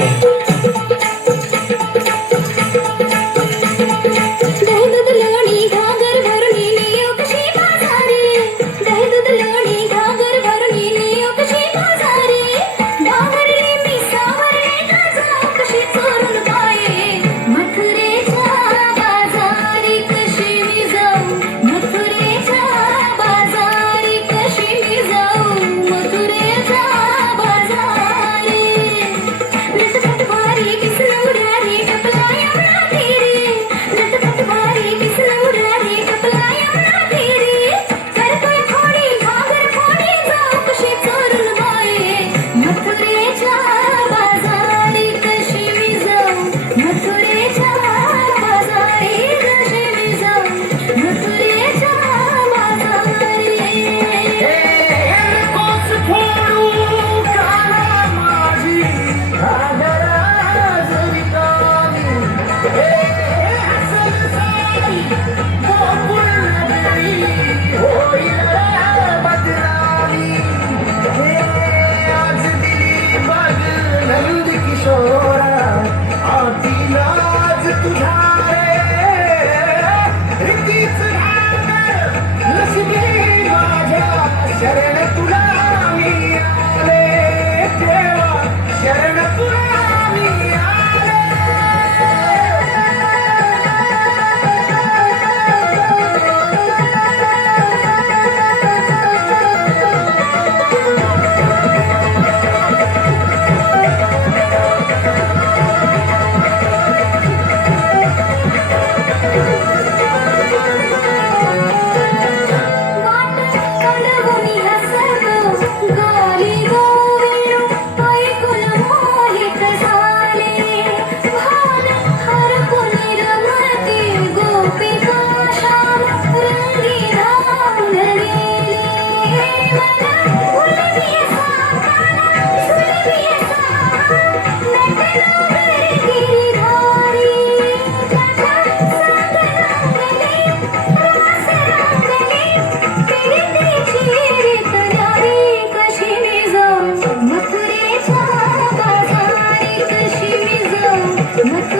Okay. किशोरा आती लाज तुझा Thank you.